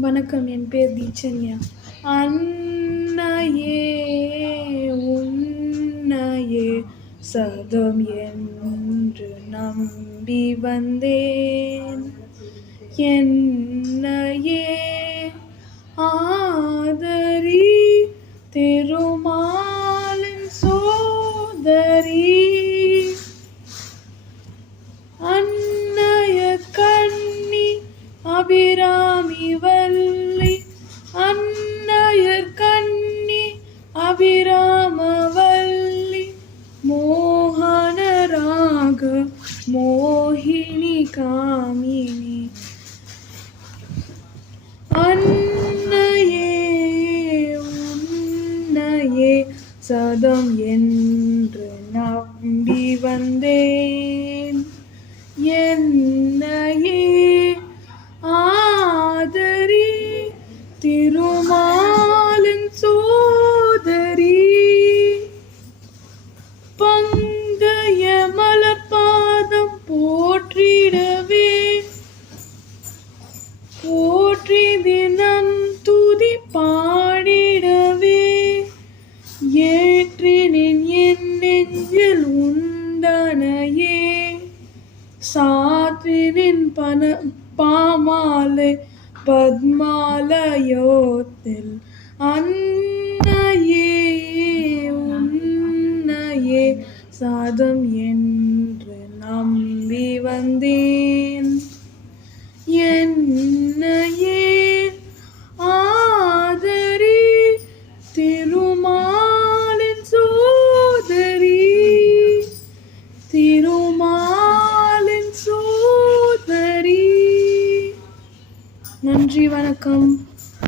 வணக்கம். என் பேர் தீட்சண்யா. அன்னையே உன்னையே சதம் என்று நம்பி வந்தேன். என்னையே ஆதரி திருமாலின் சோதரி. அன்னைய கண்ணி அபிராமி வல்லி, அன்னையர் கண்ணி அபிராமவல்லி, மோகனராக மோகினி காமினி. அன்னையே உன்னையே சதம் என்று நம்பி வந்தேன். என்னையே ஆதரி திருமாலின் சோதரி. பங்கைய மலர்பாதம் போற்றிடவே போற்றி தினம் துதி பாடிடவே ஏற்றினின் என் நெஞ்சில் உண்டனையே சாற்றினின் பாமாலை பத்மாலயோத்தில். அன்னையே உன்னையே சாதம் என்று நம்பி வந்தேன். என்னையே ஆதரி திருமாலின் சோதரி. திருமாலின் சோதரி. நன்றி, வணக்கம்.